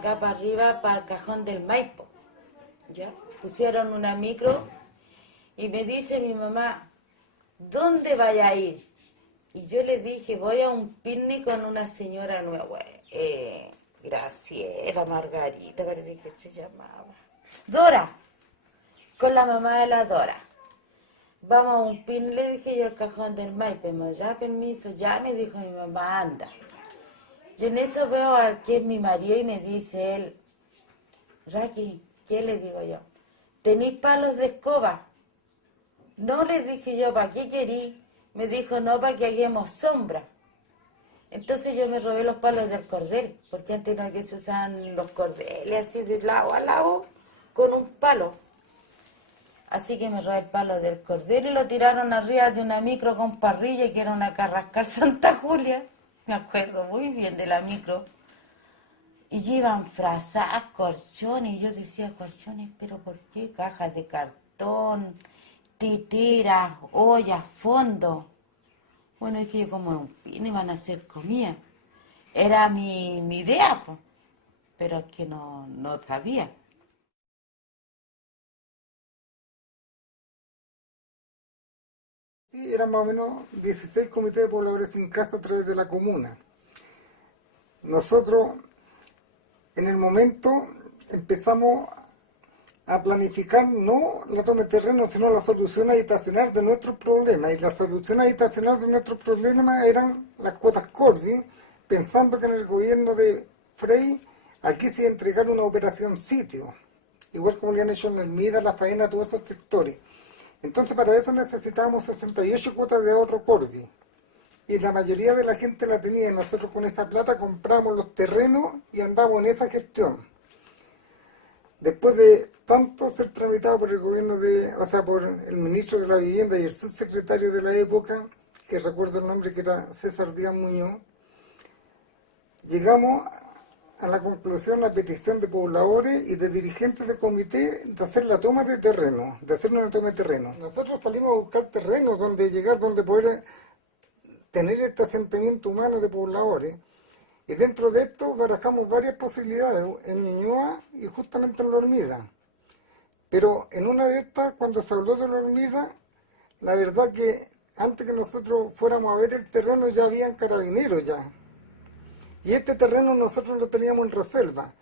para acá, para arriba, para el Cajón del Maipo. ¿Ya? Pusieron una micro y me dice mi mamá, ¿dónde vaya a ir? Y yo le dije, voy a un picnic con una señora nueva. Graciela Margarita, parece que se llamaba. Dora, con la mamá de la Dora. Vamos a un picnic, le dije yo al Cajón del Maipo, ¿me da permiso? Ya me dijo mi mamá, anda. Y en eso veo al que es mi marido y me dice él, Raki, ¿qué le digo yo? ¿Tenéis palos de escoba? No, le dije yo, ¿para qué querí? Me dijo, no, para que hagamos sombra. Entonces yo me robé los palos del cordel, porque antes no que se usaban los cordeles así de lado a lado con un palo. Así que me robé el palo del cordel y lo tiraron arriba de una micro con parrilla, que era una Carrascal Santa Julia. Me acuerdo muy bien de la micro. Y llevan frazadas, colchones, y yo decía, colchones, ¿pero por qué? Cajas de cartón, teteras, ollas, fondo. Bueno, dije yo, como un pino iban a hacer comida. Era mi idea, pues, pero es que no sabía. Sí, eran más o menos 16 comités de pobladores sin casa a través de la comuna. Nosotros, en el momento, empezamos a planificar no la toma de terreno, sino la solución habitacional de nuestros problemas. Y la solución habitacional de nuestros problemas eran las cuotas Corby, pensando que en el gobierno de Frei aquí se iba a entregar una operación sitio, igual como le han hecho en el MIDA, La Faena, todos esos sectores. Entonces para eso necesitábamos 68 cuotas de ahorro Corby. Y la mayoría de la gente la tenía, y nosotros con esa plata compramos los terrenos y andamos en esa gestión. Después de tanto ser tramitado por el gobierno por el ministro de la Vivienda y el subsecretario de la época, que recuerdo el nombre que era César Díaz Muñoz, llegamos a la conclusión, a petición de pobladores y de dirigentes de comité, de hacer la toma de terreno, de hacer una toma de terreno. Nosotros salimos a buscar terrenos donde llegar, donde poder tener este asentamiento humano de pobladores. Y dentro de esto barajamos varias posibilidades, en Ñuñoa y justamente en La Hormiga. Pero en una de estas, cuando se habló de La Hormiga, la verdad que antes que nosotros fuéramos a ver el terreno ya habían carabineros ya. Y este terreno nosotros lo teníamos en reserva.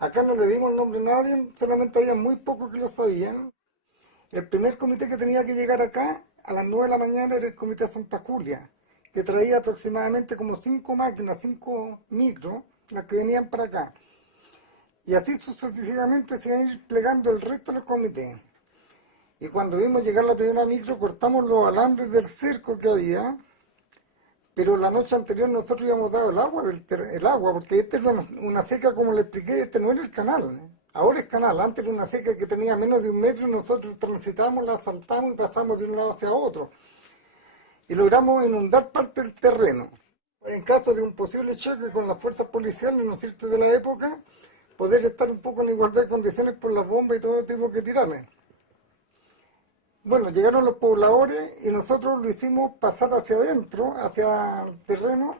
Acá no le dimos el nombre a nadie, solamente había muy pocos que lo sabían. El primer comité que tenía que llegar acá a las 9 de la mañana era el comité de Santa Julia, que traía aproximadamente como 5 máquinas, 5 micros, las que venían para acá. Y así sucesivamente se iban a ir plegando el resto de los comités. Y cuando vimos llegar la primera micro, cortamos los alambres del cerco que había, pero la noche anterior nosotros habíamos dado el agua, porque esta era una seca, como le expliqué, este no era el canal. Ahora es canal, antes era una seca que tenía menos de 1 metro y nosotros transitamos, la saltamos y pasamos de un lado hacia otro. Y logramos inundar parte del terreno. En caso de un posible choque con las fuerzas policiales, ¿no es cierto?, de la época, poder estar un poco en igualdad de condiciones por las bombas y todo tipo que tiraron. Bueno, llegaron los pobladores y nosotros lo hicimos pasar hacia adentro, hacia el terreno.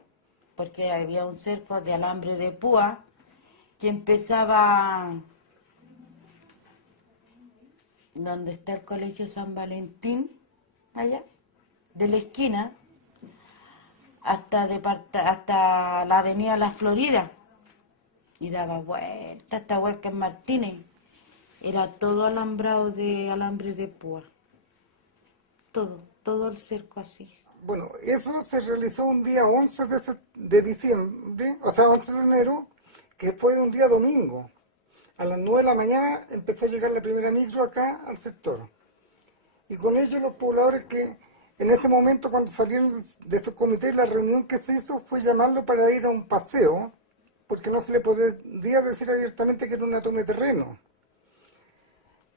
Porque había un cerco de alambre de púa que empezaba donde está el Colegio San Valentín, allá, de la esquina, hasta la avenida La Florida. Y daba vuelta hasta Huerca en Martínez. Era todo alambrado de alambre de púa. Todo el cerco así. Bueno, eso se realizó un día 11 de diciembre, o sea, 11 de enero, que fue un día domingo. A las 9 de la mañana empezó a llegar la primera micro acá al sector. Y con ellos los pobladores que en ese momento, cuando salieron de estos comités, la reunión que se hizo fue llamarlo para ir a un paseo, porque no se le podía decir abiertamente que era una toma de terreno.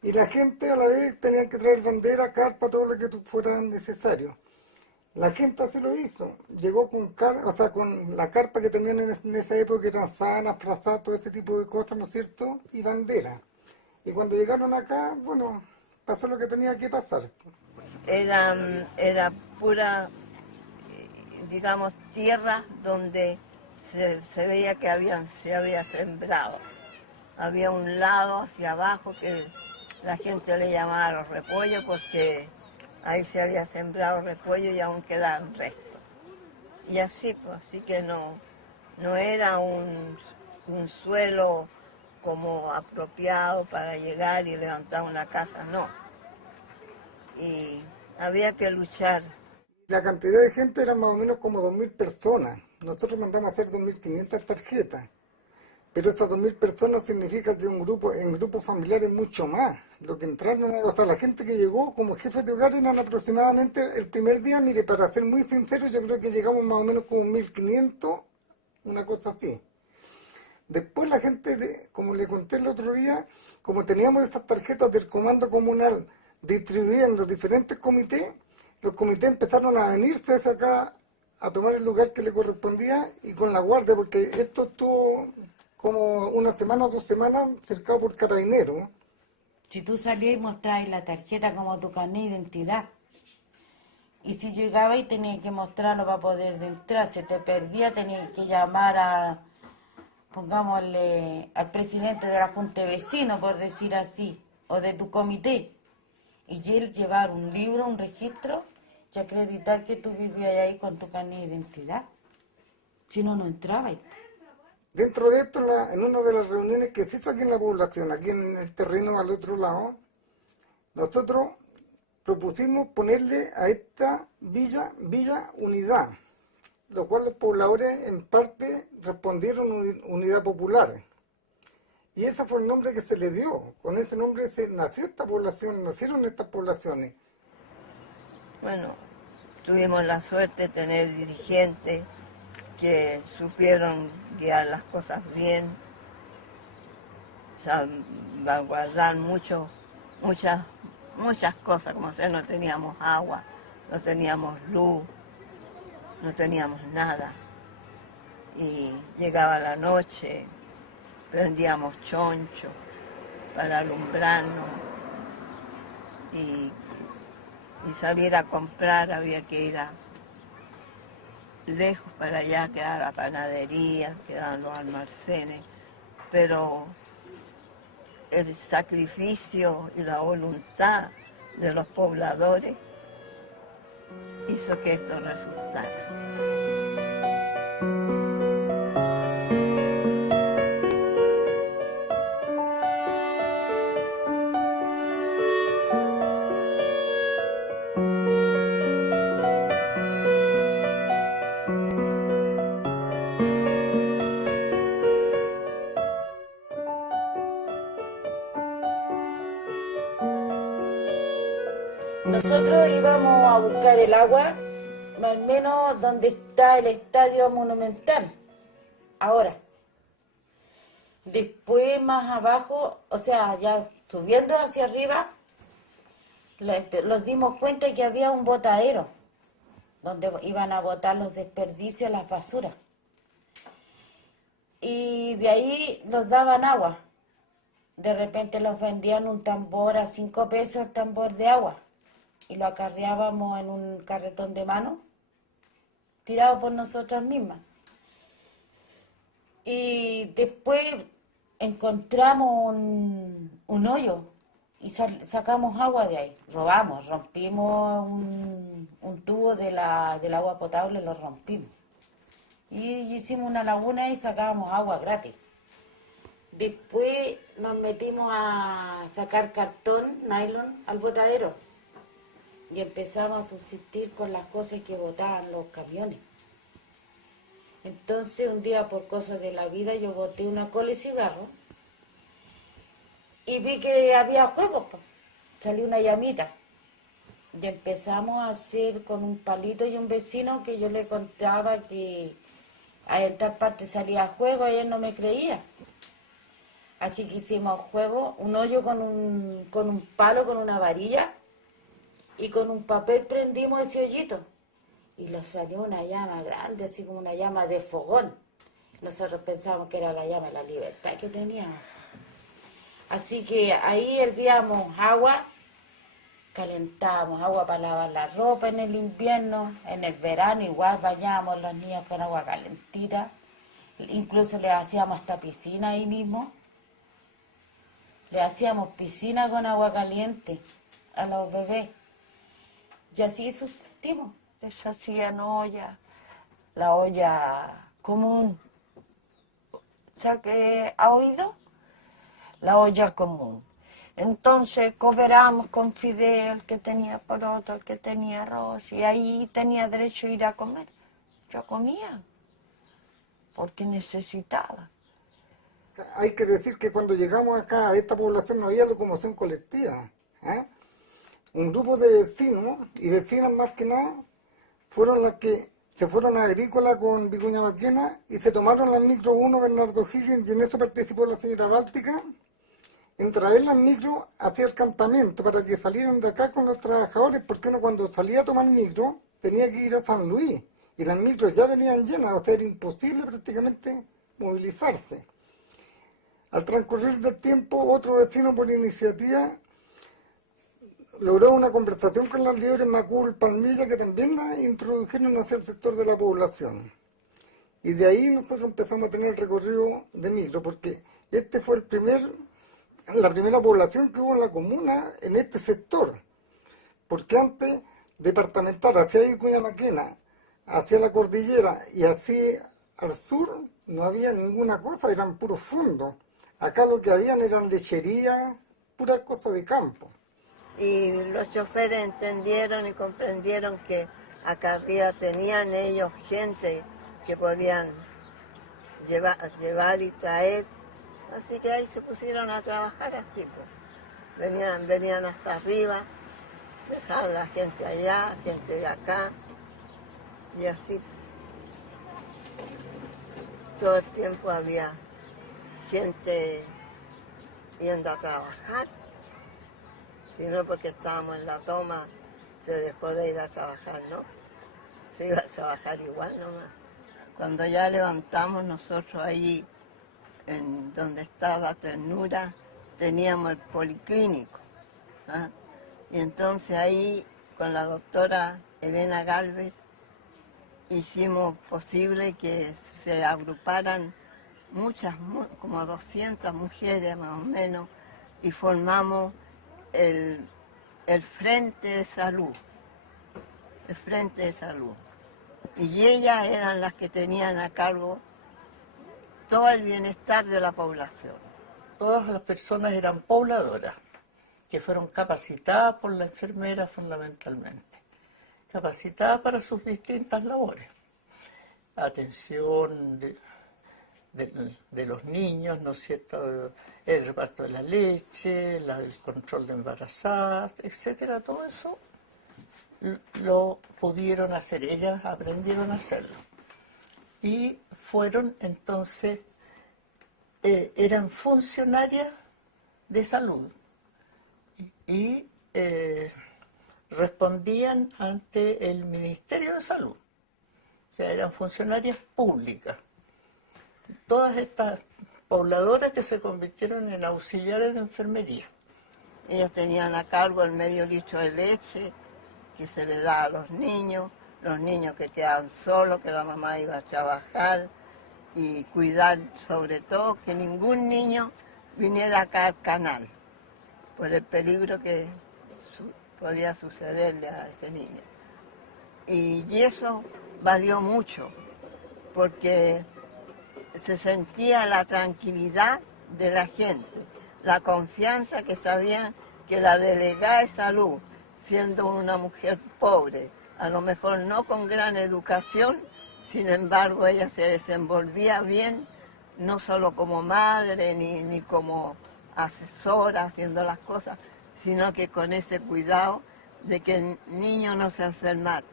Y la gente a la vez tenía que traer bandera, carpa, todo lo que fuera necesario. La gente así lo hizo. Llegó con la carpa que tenían en esa época, que eran sanas, frazadas, todo ese tipo de cosas, ¿no es cierto? Y bandera. Y cuando llegaron acá, bueno, pasó lo que tenía que pasar. Era pura, digamos, tierra donde se veía que se había sembrado. Había un lado hacia abajo que la gente le llamaba los repollos porque ahí se había sembrado repollo y aún quedaban restos. Y así, pues, así que no era un suelo como apropiado para llegar y levantar una casa, no. Y había que luchar. La cantidad de gente era más o menos como 2.000 personas. Nosotros mandamos a hacer 2.500 tarjetas. Pero esas 2.000 personas significa que en grupos familiares mucho más. Lo que entraron, o sea, la gente que llegó como jefes de hogar eran aproximadamente el primer día, mire, para ser muy sincero, yo creo que llegamos más o menos como 1.500, una cosa así. Después la gente, como le conté el otro día, como teníamos estas tarjetas del comando comunal distribuidas en los diferentes comités, los comités empezaron a venirse hacia acá a tomar el lugar que le correspondía y con la guardia, porque esto estuvo como una semana o 2 semanas cercado por carabineros. Si tú salías y mostrabas la tarjeta como tu carnet de identidad, y si llegabas y tenías que mostrarlo para poder entrar, se te perdía, tenías que llamar a, pongámosle, al presidente de la Junta de Vecinos, por decir así, o de tu comité, y él llevar un libro, un registro, y acreditar que tú vivías ahí con tu carnet de identidad. Si no, no entrabas. Dentro de esto, en una de las reuniones que se hizo aquí en la población, aquí en el terreno al otro lado, nosotros propusimos ponerle a esta Villa Unidad, lo cual los pobladores en parte respondieron Unidad Popular. Y ese fue el nombre que se le dio. Con ese nombre nació esta población, nacieron estas poblaciones. Bueno, tuvimos la suerte de tener dirigentes que supieron guiar las cosas bien, salvaguardar muchas cosas, como sea, no teníamos agua, no teníamos luz, no teníamos nada. Y llegaba la noche, prendíamos choncho para alumbrarnos y salir a comprar había que ir lejos para allá, quedaba la panadería, quedaban los almacenes, pero el sacrificio y la voluntad de los pobladores hizo que esto resultara. Nosotros íbamos a buscar el agua, más o menos donde está el estadio monumental, ahora. Después más abajo, o sea, ya subiendo hacia arriba, nos dimos cuenta que había un botadero, donde iban a botar los desperdicios, las basuras. Y de ahí nos daban agua. De repente los vendían un tambor a 5 pesos el tambor de agua. Y lo acarreábamos en un carretón de mano, tirado por nosotras mismas. Y después encontramos un hoyo y sacamos agua de ahí. Rompimos un tubo del agua potable, lo rompimos. Y hicimos una laguna y sacábamos agua gratis. Después nos metimos a sacar cartón, nylon, al botadero. Y empezamos a subsistir con las cosas que botaban los camiones. Entonces un día por cosas de la vida yo boté una cola de cigarro y vi que había fuego, pues. Salió una llamita. Y empezamos a hacer con un palito y un vecino que yo le contaba que en tal parte salía fuego y él no me creía. Así que hicimos fuego, un hoyo con un palo, con una varilla, y con un papel prendimos ese hoyito. Y le salió una llama grande, así como una llama de fogón. Nosotros pensábamos que era la llama de la libertad que teníamos. Así que ahí hervíamos agua, calentábamos agua para lavar la ropa en el invierno, en el verano igual bañábamos los niños con agua calentita. Incluso le hacíamos hasta piscina ahí mismo. Le hacíamos piscina con agua caliente a los bebés. Y así subsistimos. Les hacían olla, la olla común. ¿Sabe qué ha oído? La olla común. Entonces cooperamos con fideo, el que tenía poroto, el que tenía arroz, y ahí tenía derecho a ir a comer. Yo comía, porque necesitaba. Hay que decir que cuando llegamos acá a esta población no había locomoción colectiva. Un grupo de vecinos y vecinas más que nada fueron las que se fueron a Agrícola con Vicuña Maquena y se tomaron la micro 1 Bernardo Higgins, y en eso participó la señora Báltica, en traer las micro hacia el campamento para que salieran de acá con los trabajadores, porque uno cuando salía a tomar micro tenía que ir a San Luis y las micros ya venían llenas, o sea, era imposible prácticamente movilizarse. Al transcurrir del tiempo, otro vecino por iniciativa logró una conversación con las liebres Macul Palmilla, que también la introdujeron hacia el sector de la población. Y de ahí nosotros empezamos a tener el recorrido de micro, porque este fue la primera población que hubo en la comuna en este sector. Porque antes, departamental hacia Vicuña Maquena, hacia la cordillera y hacia al sur, no había ninguna cosa, eran puros fondos. Acá lo que habían eran lecherías, pura cosa de campo. Y los choferes entendieron y comprendieron que acá arriba tenían ellos gente que podían llevar y traer. Así que ahí se pusieron a trabajar así, pues. Venían hasta arriba, dejaban la gente allá, gente de acá, y así. Todo el tiempo había gente yendo a trabajar. Si no, porque estábamos en la toma, se dejó de ir a trabajar, ¿no? Se iba a trabajar igual nomás. Cuando ya levantamos nosotros ahí, en donde estaba Ternura, teníamos el policlínico. ¿Ah? Y entonces ahí, con la doctora Elena Galvez, hicimos posible que se agruparan muchas, como 200 mujeres más o menos, y formamos el Frente de Salud. El Frente de Salud. Y ellas eran las que tenían a cargo todo el bienestar de la población. Todas las personas eran pobladoras, que fueron capacitadas por la enfermera fundamentalmente, capacitadas para sus distintas labores. Atención de los niños, ¿no es cierto?, el reparto de la leche, el control de embarazadas, etcétera, todo eso lo pudieron hacer, ellas aprendieron a hacerlo. Y fueron entonces, eran funcionarias de salud y respondían ante el Ministerio de Salud, o sea, eran funcionarias públicas. Todas estas pobladoras que se convirtieron en auxiliares de enfermería. Ellas tenían a cargo el medio litro de leche que se le da a los niños que quedaban solos, que la mamá iba a trabajar, y cuidar sobre todo que ningún niño viniera acá al canal, por el peligro que podía sucederle a ese niño. Y eso valió mucho, porque se sentía la tranquilidad de la gente, la confianza que sabían que la delegada de salud, siendo una mujer pobre, a lo mejor no con gran educación, sin embargo ella se desenvolvía bien, no solo como madre ni como asesora haciendo las cosas, sino que con ese cuidado de que el niño no se enfermara.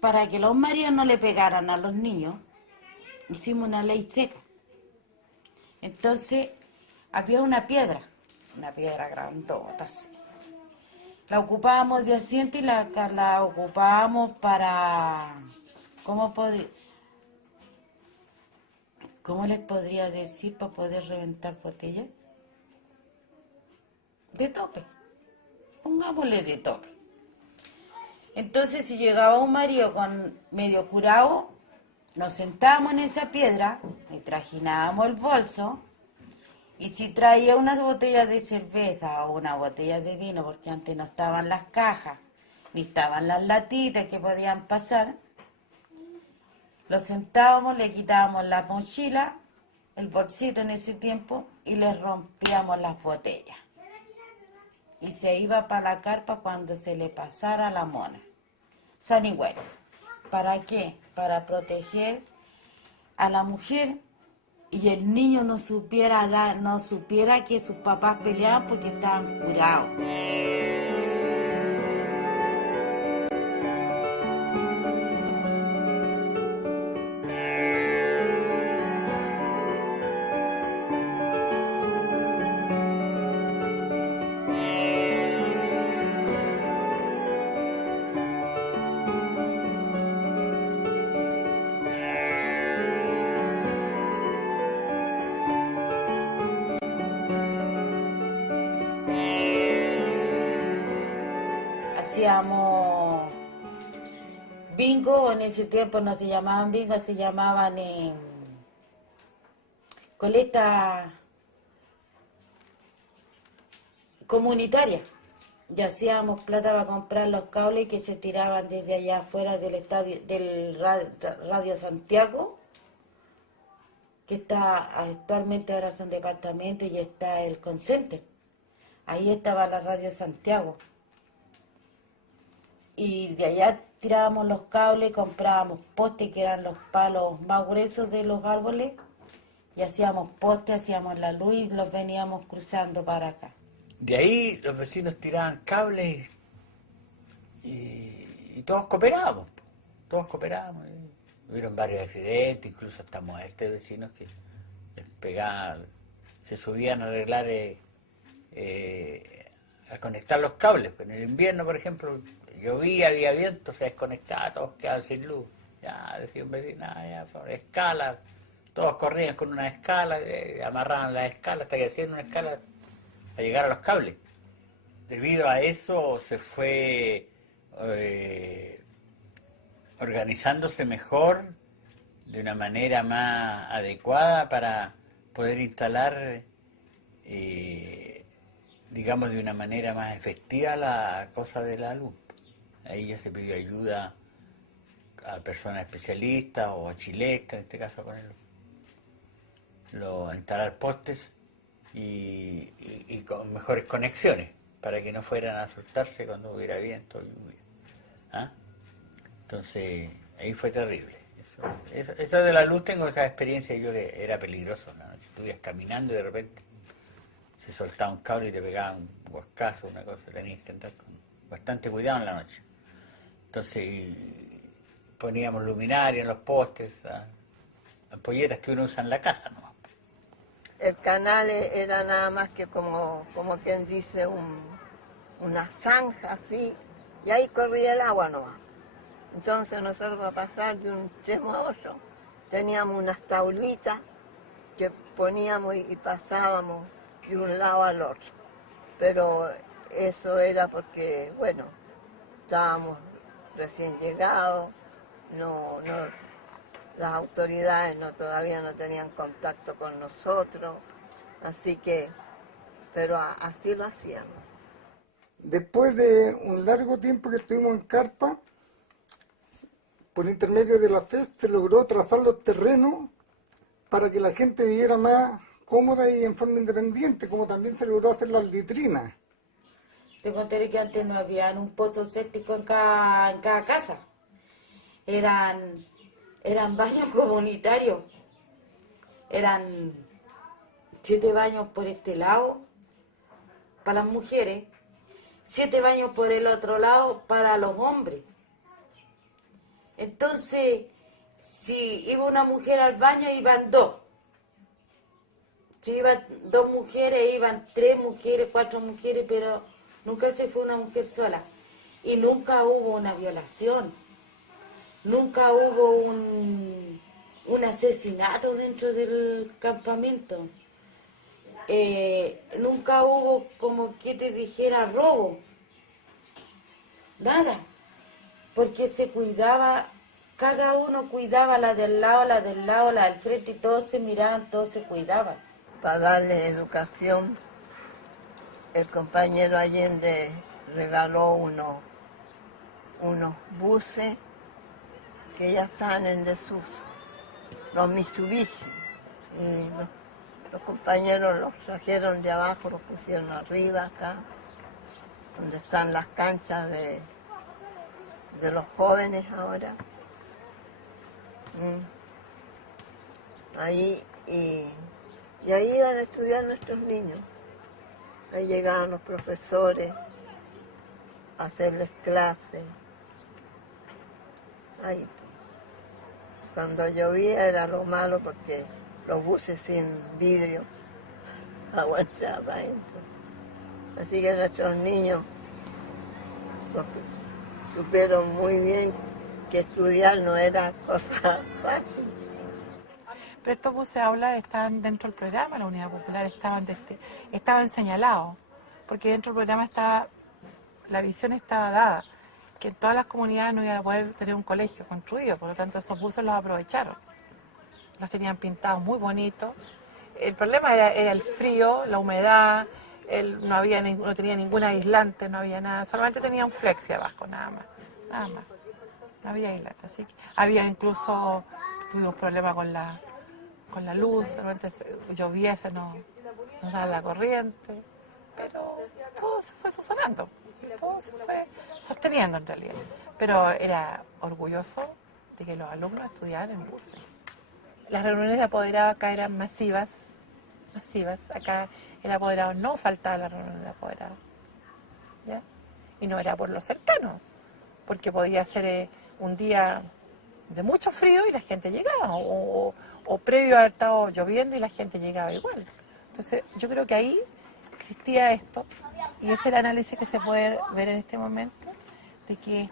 Para que los maridos no le pegaran a los niños, hicimos una ley seca. Entonces, había una piedra grandota así. La ocupábamos de asiento y la ocupábamos para... ¿Cómo les podría decir para poder reventar botellas? De tope. Pongámosle de tope. Entonces, si llegaba un marido con medio curado, nos sentábamos en esa piedra y trajinábamos el bolso. Y si traía unas botellas de cerveza o una botella de vino, porque antes no estaban las cajas, ni estaban las latitas que podían pasar, lo sentábamos, le quitábamos la mochila, el bolsito en ese tiempo, y le rompíamos las botellas. Y se iba para la carpa cuando se le pasara la mona. Sanigüero. ¿Para qué? Para proteger a la mujer y el niño no supiera que sus papás peleaban porque estaban curados. Hacíamos bingo, en ese tiempo no se llamaban bingo, se llamaban colecta comunitaria. Y hacíamos plata para comprar los cables que se tiraban desde allá afuera del estadio, del Radio Santiago, que está actualmente, ahora son departamentos, y está el Concenter. Ahí estaba la Radio Santiago. Y de allá tirábamos los cables, comprábamos postes, que eran los palos más gruesos de los árboles, y hacíamos postes, hacíamos la luz y los veníamos cruzando para acá. De ahí los vecinos tiraban cables y todos cooperábamos. Todos cooperábamos. Hubieron varios accidentes, incluso hasta muertes de vecinos que les pegaban, se subían a arreglar, a conectar los cables. En el invierno, por ejemplo, llovía, había viento, se desconectaba, todos quedaban sin luz. Ya, decía un vecino, ya, por escala, todos corrían con una escala, amarraban la escala hasta que hacían una escala a llegar a los cables. Debido a eso se fue organizándose mejor, de una manera más adecuada para poder instalar, digamos, de una manera más efectiva la cosa de la luz. Ahí ya se pidió ayuda a personas especialistas o a chilestas, en este caso con a instalar postes y con mejores conexiones para que no fueran a asustarse cuando hubiera viento o lluvia. ¿Ah? Entonces, ahí fue terrible. Eso de la luz, tengo esa experiencia yo que era peligroso. ¿No? Si estuvieras caminando y de repente se soltaba un cable y te pegaba un huascazo, una cosa, tenías que andar con bastante cuidado en la noche. Entonces, poníamos luminaria en los postes, ampolletas que uno usa en la casa, ¿no? El canal era nada más que como quien dice una zanja así, y ahí corría el agua nomás. Entonces nosotros para pasar de un extremo a otro teníamos unas taulitas que poníamos y pasábamos de un lado al otro. Pero eso era porque, bueno, estábamos recién llegados, las autoridades todavía no tenían contacto con nosotros, así que, pero así lo hacíamos. Después de un largo tiempo que estuvimos en carpa, por intermedio de la FES se logró trazar los terrenos para que la gente viviera más cómoda y en forma independiente, como también se logró hacer las litrinas. Te contaré que antes no había un pozo séptico en cada casa. Eran baños comunitarios. Eran 7 baños por este lado para las mujeres, 7 baños por el otro lado para los hombres. Entonces, si iba una mujer al baño, iban 2. Si iban 2 mujeres, iban 3 mujeres, 4 mujeres, pero nunca se fue una mujer sola. Y nunca hubo una violación. Nunca hubo un asesinato dentro del campamento. Nunca hubo, como que te dijera, robo. Nada. Porque se cuidaba cada uno cuidaba la del lado, la del lado, la del frente, y todos se miraban, todos se cuidaban. Para darle educación, el compañero Allende regaló unos buses que ya están en desuso, los Mitsubishi. Y los compañeros los trajeron de abajo, los pusieron arriba acá, donde están las canchas de los jóvenes ahora. Ahí, y ahí iban a estudiar nuestros niños. Ahí llegaban los profesores a hacerles clases. Ahí. Cuando llovía era lo malo porque los buses sin vidrio, agua entraba para adentro. Así que nuestros niños supieron muy bien que estudiar no era cosa fácil. Pero estos buses aula estaban dentro del programa, la Unidad Popular estaban señalados, porque dentro del programa la visión estaba dada, que en todas las comunidades no iban a poder tener un colegio construido, por lo tanto esos buses los aprovecharon. Los tenían pintados muy bonitos. El problema era el frío, la humedad, no tenía ningún aislante, no había nada, solamente tenía un flexi abajo, nada más. No había aislante, así que tuvimos problemas con la luz, solamente lloviese, nos daba la corriente, pero todo se fue solucionando, todo se fue sosteniendo en realidad. Pero era orgulloso de que los alumnos estudiaran en buses. Las reuniones de apoderados acá eran masivas. Acá el apoderado no faltaba a las reuniones de apoderados, ¿ya? Y no era por lo cercano, porque podía ser un día de mucho frío y la gente llegaba, o previo a haber estado lloviendo y la gente llegaba igual. Entonces yo creo que ahí existía esto, y ese es el análisis que se puede ver en este momento, de que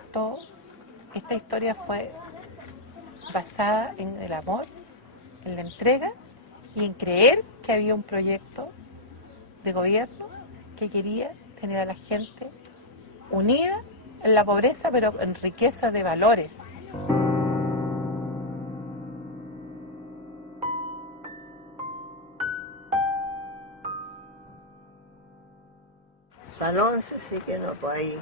esta historia fue basada en el amor, en la entrega y en creer que había un proyecto de gobierno que quería tener a la gente unida en la pobreza, pero en riqueza de valores. Para el 11 sí que no, pues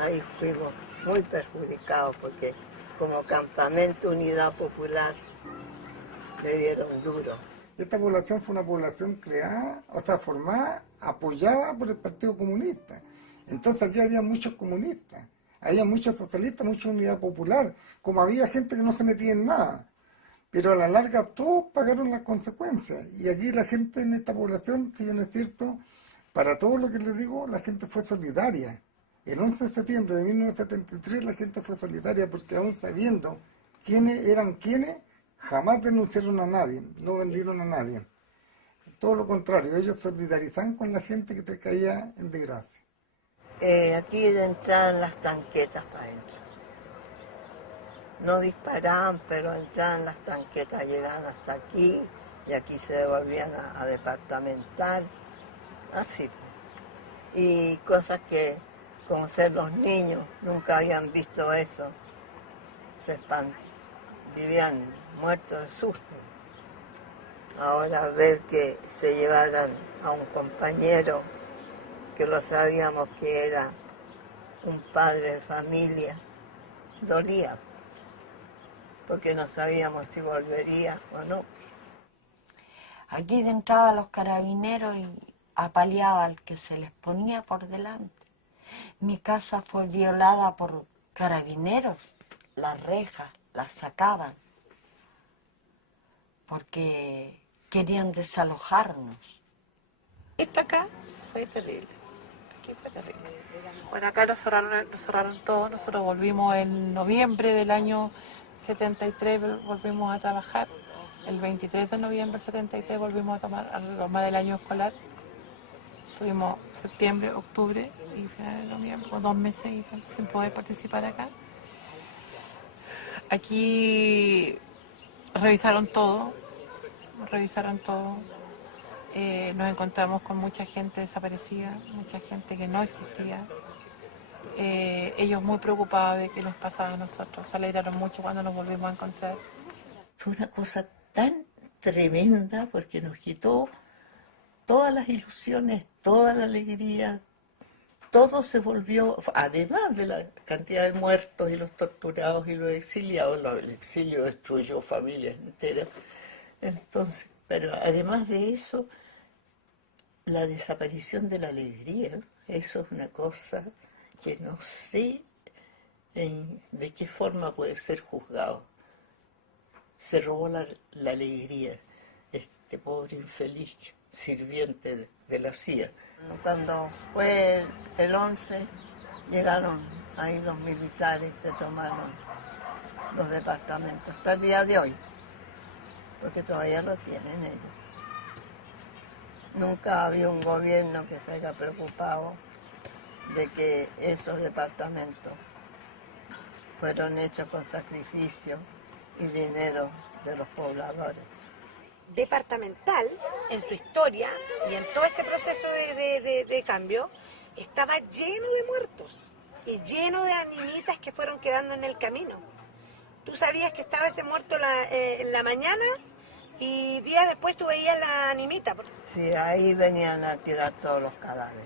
ahí fuimos muy perjudicados porque como campamento Unidad Popular le dieron duro. Esta población fue una población formada, apoyada por el Partido Comunista. Entonces aquí había muchos comunistas, había muchos socialistas, mucha Unidad Popular, como había gente que no se metía en nada. Pero a la larga todos pagaron las consecuencias. Y aquí la gente en esta población, si bien es cierto, para todo lo que les digo, la gente fue solidaria. El 11 de septiembre de 1973 la gente fue solidaria porque aún sabiendo quiénes eran quiénes, jamás denunciaron a nadie, no vendieron a nadie. Todo lo contrario, ellos solidarizaban con la gente que te caía en desgracia. Aquí entraban las tanquetas para adentro. No disparaban, pero entraban las tanquetas, llegaban hasta aquí y aquí se devolvían a departamental, así. Y cosas que, como ser los niños, nunca habían visto eso. Vivían muertos de susto. Ahora ver que se llevaran a un compañero que lo sabíamos que era un padre de familia, dolía, porque no sabíamos si volvería o no. Aquí entraban los carabineros y apaleaba al que se les ponía por delante. Mi casa fue violada por carabineros, las rejas las sacaban porque querían desalojarnos. Esto acá fue terrible. Aquí fue terrible. Bueno, acá nos cerraron todo. Nosotros volvimos en noviembre del año 73, volvimos a trabajar. El 23 de noviembre del 73 volvimos a retomar el año escolar. Tuvimos septiembre, octubre y final de noviembre, 2 meses y tanto sin poder participar acá. Aquí revisaron todo. Nos encontramos con mucha gente desaparecida, mucha gente que no existía. ellos muy preocupados de qué nos pasaba a nosotros. Se alegraron mucho cuando nos volvimos a encontrar. Fue una cosa tan tremenda porque nos quitó todas las ilusiones, toda la alegría, todo se volvió, además de la cantidad de muertos y los torturados y los exiliados, el exilio destruyó familias enteras. Entonces, pero además de eso, la desaparición de la alegría, eso es una cosa que no sé de qué forma puede ser juzgado. Se robó la alegría, este pobre infeliz sirviente de la CIA. Cuando fue el 11, llegaron ahí los militares, se tomaron los departamentos, hasta el día de hoy, porque todavía lo tienen ellos. Nunca había un gobierno que se haya preocupado de que esos departamentos fueron hechos con sacrificio y dinero de los pobladores. Departamental, en su historia y en todo este proceso de cambio, estaba lleno de muertos y lleno de animitas que fueron quedando en el camino. Tú sabías que estaba ese muerto en la mañana y días después tú veías la animita. Sí, ahí venían a tirar todos los cadáveres.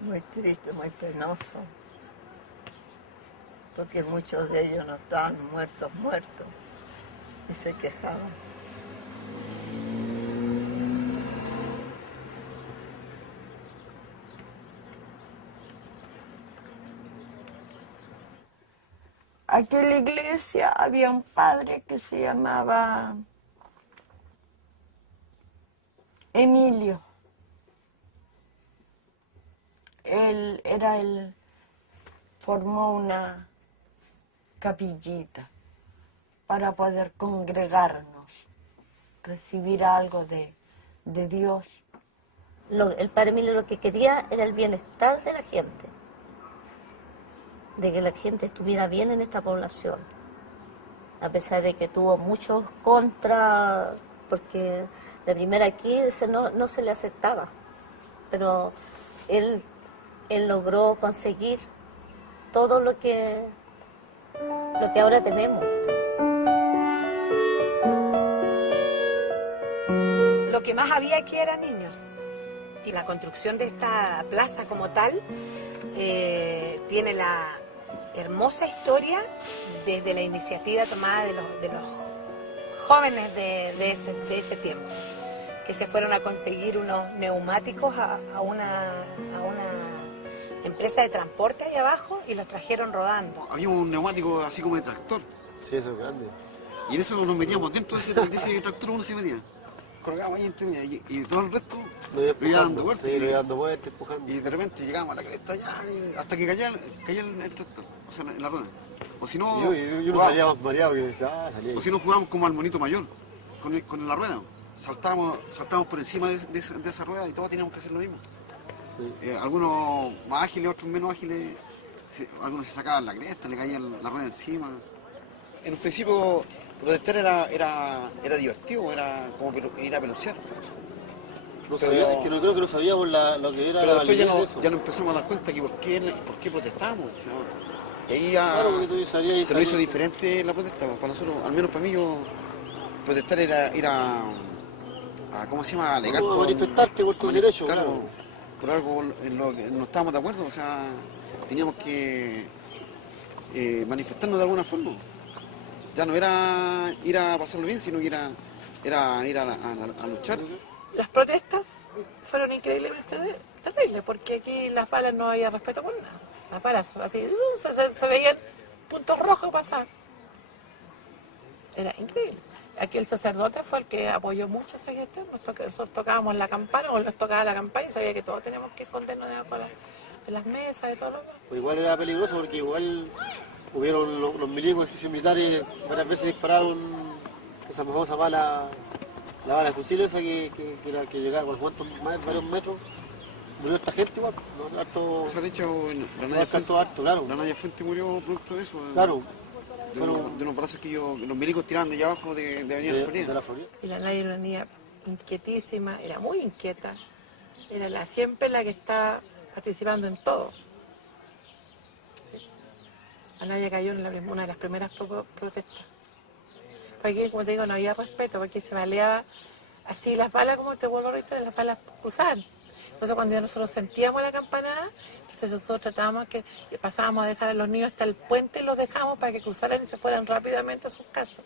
Muy triste, muy penoso, porque muchos de ellos no estaban muertos, y se quejaban. Aquí en la iglesia había un padre que se llamaba Emilio. Él formó una capillita para poder congregarnos, recibir algo de Dios. El padre Emilio lo que quería era el bienestar de la gente, de que la gente estuviera bien en esta población, a pesar de que tuvo muchos contras, porque de primera aquí no se le aceptaba, pero él logró conseguir todo lo que ahora tenemos. Lo que más había aquí eran niños. Y la construcción de esta plaza como tal tiene la hermosa historia desde la iniciativa tomada de los jóvenes de ese tiempo, que se fueron a conseguir unos neumáticos a una empresa de transporte ahí abajo y los trajeron rodando. Había un neumático así como de tractor. Sí, eso es grande. Y en eso nos metíamos dentro de ese tractor, uno se metía. Colgábamos ahí entre y todo el resto lo iba dando vueltas. Sí, lo iba dando vueltas, empujando. Y de repente llegábamos a la cresta ya, hasta que caía el tractor, o sea, en la rueda. O si no, yo no salía más mareado que salía. O si no jugábamos como al monito mayor, con la rueda. Saltábamos por encima de esa rueda y todos teníamos que hacer lo mismo. Sí. Algunos más ágiles, otros menos ágiles. Algunos se sacaban la cresta, le caía la rueda encima. En un principio, protestar era divertido, era como ir a pelucear. No sabía, es que no creo que no sabíamos lo que era. Pero después ya nos empezamos a dar cuenta que por qué protestábamos. O sea, y ahí ya se nos hizo diferente la protesta. Para nosotros, al menos para mí, protestar era ir a ¿cómo se llama? Alegar por manifestarte por tu derecho. Claro, por algo en lo que no estábamos de acuerdo. O sea, teníamos que manifestarnos de alguna forma. Ya no era ir a pasarlo bien, sino que era ir a luchar. Las protestas fueron increíblemente terribles, porque aquí las balas no había respeto por nada. Las balas así, se veían puntos rojos pasar. Era increíble. Aquí el sacerdote fue el que apoyó mucho esa gestión. Nosotros tocábamos la campana, o nos tocaba la campana y sabía que todos teníamos que escondernos debajo de las mesas y todo lo demás. Pues igual era peligroso porque igual hubieron los milicos y militares varias veces dispararon esa famosa bala, la bala de fusil esa que llegaba con varios metros. Murió esta gente igual, ¿no? Harto, o sea, de hecho, la Nadia Fuente murió producto de eso. Claro. De unos brazos que los milicos tiraban de allá abajo de Avenida La Florida. Y la Nadia era una niña inquietísima, era muy inquieta. era siempre la que está participando en todo. A nadie cayó en una de las primeras protestas. Porque, como te digo, no había respeto, porque se baleaba así las balas, como te vuelvo a reiterar, las balas cruzaban. Entonces, cuando ya nosotros sentíamos la campanada, entonces nosotros tratábamos que pasábamos a dejar a los niños hasta el puente y los dejamos para que cruzaran y se fueran rápidamente a sus casas.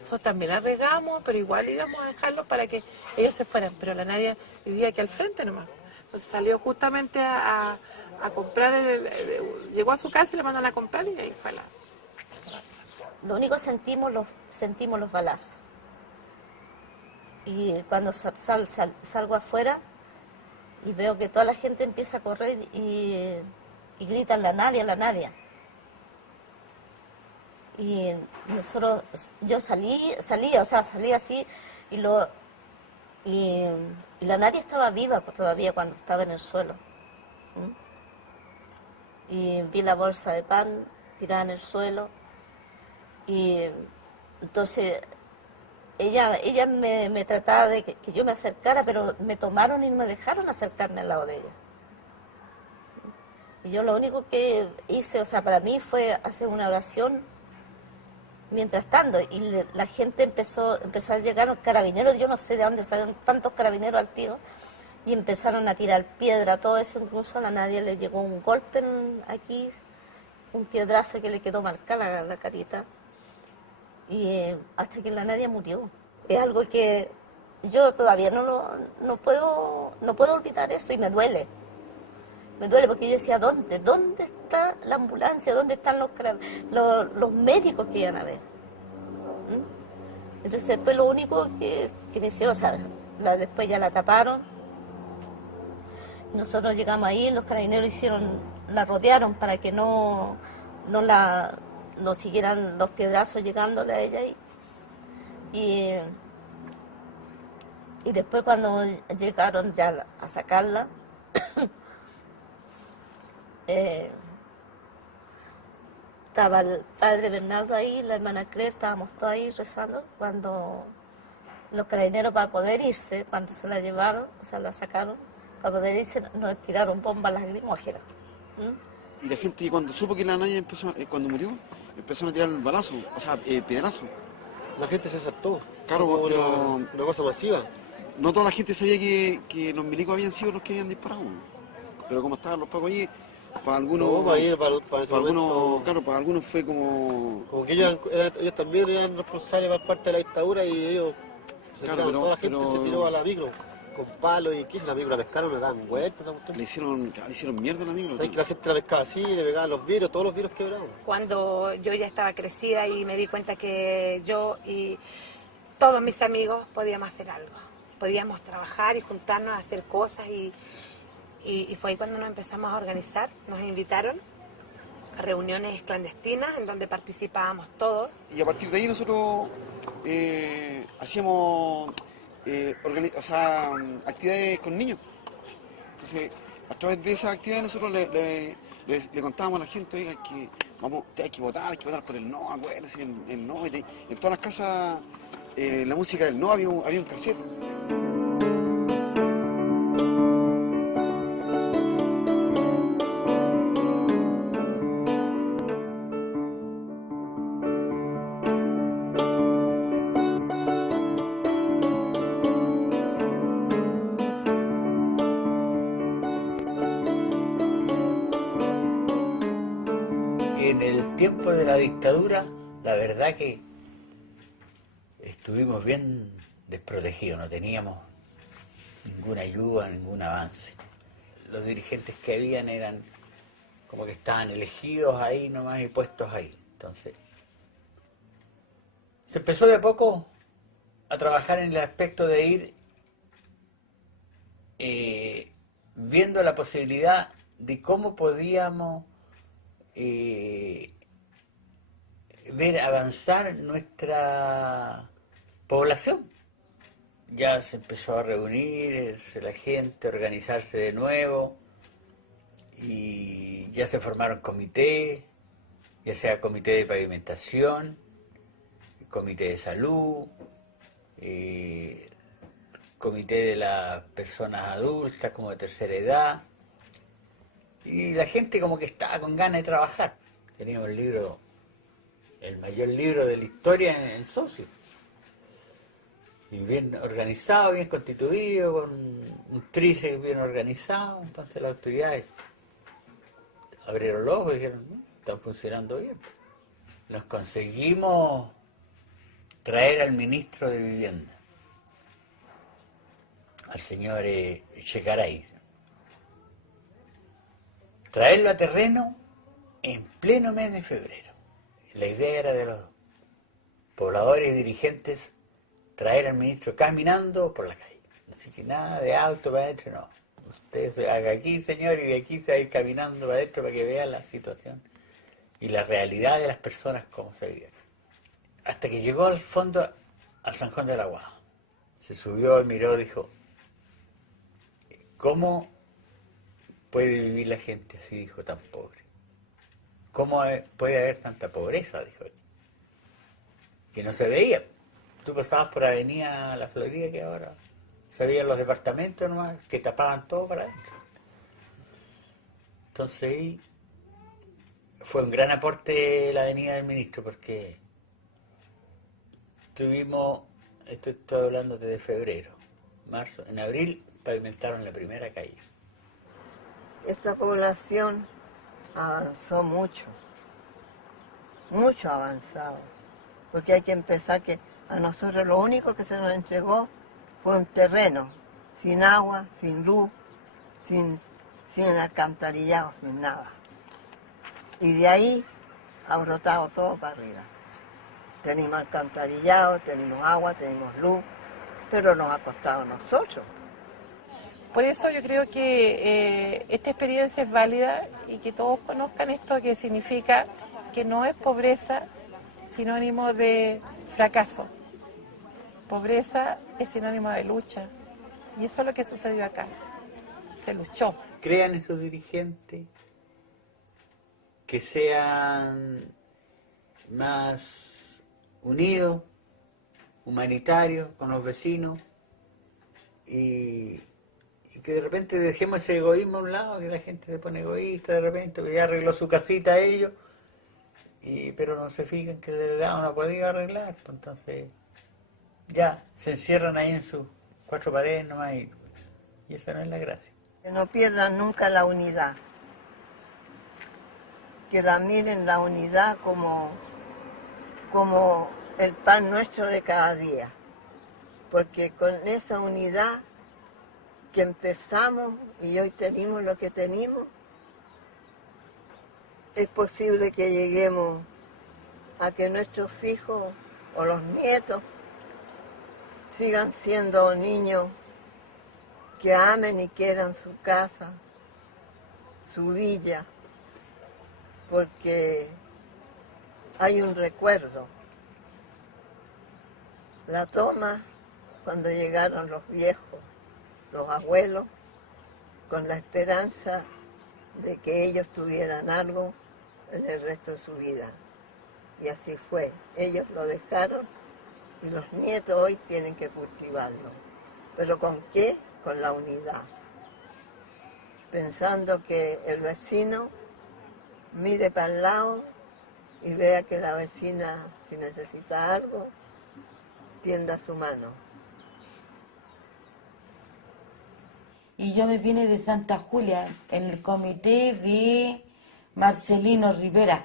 Nosotros también arriesgamos, pero igual íbamos a dejarlos para que ellos se fueran. Pero la Nadia vivía aquí al frente nomás. Entonces salió justamente a comprar, llegó a su casa y le mandaron a comprar y ahí fue la... Lo único sentimos los balazos. Y cuando salgo afuera y veo que toda la gente empieza a correr y gritan la Nadia. Y yo salí así y la Nadia estaba viva todavía cuando estaba en el suelo. Y vi la bolsa de pan tirada en el suelo. Y entonces ella me trataba de que yo me acercara, pero me tomaron y no me dejaron acercarme al lado de ella. Y yo lo único que hice, para mí fue hacer una oración mientras tanto. Y la gente empezó a llegar los carabineros, yo no sé de dónde salieron tantos carabineros al tiro, y empezaron a tirar piedra, todo eso. Incluso a la Nadia le llegó un golpe aquí, un piedrazo que le quedó marcada la carita. Y hasta que la Nadia murió. Es algo que yo todavía no puedo olvidar eso, y me duele. Me duele porque yo decía, ¿dónde está la ambulancia? ¿Dónde están los médicos que iban a ver? Entonces fue lo único que me hicieron, después ya la taparon. Nosotros llegamos ahí, los carabineros la rodearon para que no siguieran los piedrazos llegándole a ella. Y después cuando llegaron ya a sacarla, estaba el padre Bernardo ahí, la hermana Claire, estábamos todos ahí rezando cuando los carabineros, para poder irse, cuando se la llevaron, la sacaron, para poder irse nos tiraron bombas lacrimógenas. Y la gente cuando supo que la Nadia cuando murió, empezaron a tirar balazos, piedrazos. La gente se saltó. Claro, como pero una cosa masiva. No toda la gente sabía que los milicos habían sido los que habían disparado. Pero como estaban los pacos allí, para algunos, para ese momento, claro, para algunos fue como... Como que ellos también eran responsables para parte de la dictadura, y ellos toda la gente se tiró a la micro con palos. Y ¿qué es la micro? La pescaron, le daban vueltas. Le hicieron mierda a la micro. ¿Sabes que la gente la pescaba así, le pegaban los vidrios, todos los vidrios quebrados? Cuando yo ya estaba crecida y me di cuenta que yo y todos mis amigos podíamos hacer algo. Podíamos trabajar y juntarnos a hacer cosas, y fue ahí cuando nos empezamos a organizar. Nos invitaron a reuniones clandestinas en donde participábamos todos. Y a partir de ahí nosotros hacíamos actividades con niños. Entonces, a través de esas actividades nosotros le contábamos a la gente, oiga, que hay que votar por el no, acuérdense, el no. En todas las casas la música del no había un cassette. En el tiempo de la dictadura, la verdad que estuvimos bien desprotegidos, no teníamos ninguna ayuda, ningún avance. Los dirigentes que habían eran como que estaban elegidos ahí nomás y puestos ahí. Entonces, se empezó de a poco a trabajar en el aspecto de ir viendo la posibilidad de cómo podíamos ver avanzar nuestra población. Ya se empezó a reunirse la gente, a organizarse de nuevo, y ya se formaron comités, ya sea comité de pavimentación, comité de salud, comité de las personas adultas, como de tercera edad, y la gente como que estaba con ganas de trabajar. Teníamos el libro, el mayor libro de la historia en socio, y bien organizado, bien constituido, con un tríceps bien organizado. Entonces las autoridades abrieron los ojos y dijeron, están funcionando bien. Nos conseguimos traer al ministro de Vivienda, al señor Echegaray, traerlo a terreno en pleno mes de febrero. La idea era de los pobladores y dirigentes traer al ministro caminando por la calle. Así que nada de auto para adentro, no. Usted se haga aquí, señor, y de aquí se va a ir caminando para adentro para que vea la situación y la realidad de las personas, cómo se viven. Hasta que llegó al fondo, al Zanjón de la Aguada. Se subió, miró, dijo, ¿cómo puede vivir la gente así, dijo, tan pobre? ¿Cómo puede haber tanta pobreza, dijo él? Que no se veía. Tú pasabas por Avenida La Florida, que ahora se veían los departamentos nomás, que tapaban todo para adentro. Entonces ahí fue un gran aporte la venida del ministro, porque tuvimos, estoy hablando de febrero, marzo, en abril pavimentaron la primera calle. Esta población avanzó mucho, mucho avanzado, porque hay que empezar que a nosotros lo único que se nos entregó fue un terreno, sin agua, sin luz, sin alcantarillado, sin nada. Y de ahí ha brotado todo para arriba. Tenemos alcantarillado, tenemos agua, tenemos luz, pero nos ha costado a nosotros. Por eso yo creo que esta experiencia es válida y que todos conozcan esto, que significa que no es pobreza sinónimo de fracaso. Pobreza es sinónimo de lucha. Y eso es lo que sucedió acá. Se luchó. Crean en sus dirigentes, que sean más unidos, humanitarios con los vecinos, y que de repente dejemos ese egoísmo a un lado, que la gente se pone egoísta de repente, que ya arregló su casita a ellos, pero no se fijan que de verdad no podía arreglar, pues entonces ya se encierran ahí en sus cuatro paredes nomás, y esa no es la gracia. Que no pierdan nunca la unidad, que la miren la unidad como el pan nuestro de cada día, porque con esa unidad que empezamos y hoy tenemos lo que tenemos, es posible que lleguemos a que nuestros hijos o los nietos sigan siendo niños que amen y quieran su casa, su villa, porque hay un recuerdo. La toma cuando llegaron los viejos, los abuelos, con la esperanza de que ellos tuvieran algo en el resto de su vida. Y así fue. Ellos lo dejaron y los nietos hoy tienen que cultivarlo. ¿Pero con qué? Con la unidad. Pensando que el vecino mire para el lado y vea que la vecina, si necesita algo, tienda su mano. Y yo me vine de Santa Julia en el comité de Marcelino Rivera.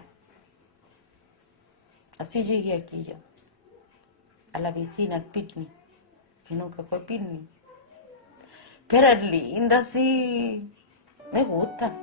Así llegué aquí yo, a la piscina, al picnic, que nunca fue picnic. Pero es linda, sí, me gusta.